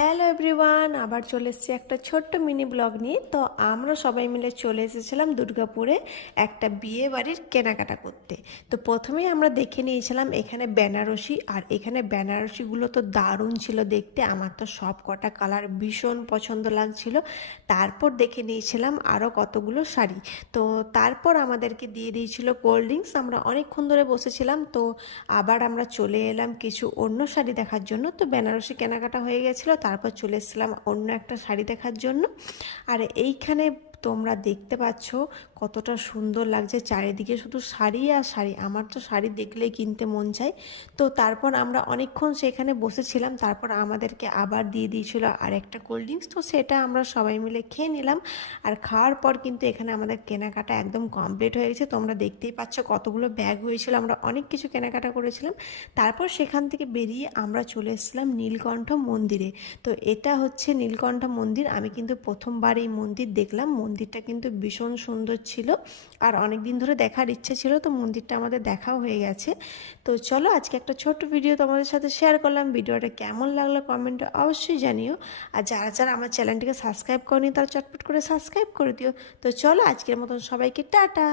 Hello everyone, আবার চলে এসেছি একটা ছোট্ট মিনি ব্লগ নিয়ে। তো আমরা সবাই মিলে চলে এসেছিলাম দুর্গাপুরে একটা বিয়ে বাড়ির কেনাকাটা করতে। তো প্রথমেই আমরা দেখে নিয়েছিলাম এখানে বেনারসি, আর এখানে বেনারসিগুলো তো দারুণ ছিল দেখতে। আমার তো সব কটা কালার ভীষণ পছন্দ লাগছিল। তারপর দেখে নিয়েছিলাম আরও কতগুলো শাড়ি। তো তারপর আমাদেরকে দিয়ে দিয়েছিল কোল্ড ড্রিঙ্কস। আমরা অনেকক্ষণ ধরে বসেছিলাম, তো আবার আমরা চলে এলাম কিছু অন্য শাড়ি দেখার জন্য। তো বেনারসি কেনাকাটা হয়ে গেছিলো, তারপর চলে এসেছিলাম অন্য একটা শাড়ি দেখার জন্য। আর এইখানে তোমরা দেখতে পাচ্ছ কতটা সুন্দর লাগছে, চারিদিকে শুধু শাড়ি আর শাড়ি। আমার তো শাড়ি দেখলেই কিনতে মন চায়। তো তারপর আমরা অনেকক্ষণ সেখানে বসেছিলাম, তারপর আমাদেরকে আবার দিয়ে দিয়েছিল আর একটা কোল্ড ড্রিঙ্কস। তো সেটা আমরা সবাই মিলে খেয়ে নিলাম। আর খাওয়ার পর কিন্তু এখানে আমাদের কেনাকাটা একদম কমপ্লিট হয়ে গেছে। তোমরা দেখতেই পাচ্ছ কতগুলো ব্যাগ হয়েছিল, আমরা অনেক কিছু কেনাকাটা করেছিলাম। তারপর সেখান থেকে বেরিয়ে আমরা চলে এসেছিলাম নীলকণ্ঠ মন্দিরে। তো এটা হচ্ছে নীলকণ্ঠ মন্দির। আমি কিন্তু প্রথমবার এই মন্দির দেখলাম। মন্দিরটা কিন্তু ভীষণ সুন্দর ছিল, আর অনেক দিন ধরে দেখার ইচ্ছে ছিল, তো মন্দিরটা আমাদের দেখাও হয়ে গেছে। তো চলো আজকে একটা ছোট্ট ভিডিও তোমাদের সাথে শেয়ার করলাম। ভিডিওটা কেমন লাগলো কমেন্টে অবশ্যই জানিও। আর যারা যারা আমার চ্যানেলটিকে সাবস্ক্রাইব করনি তারা চটপট করে সাবস্ক্রাইব করে দিও। তো চলো আজকের মতন সবাইকে টাটা।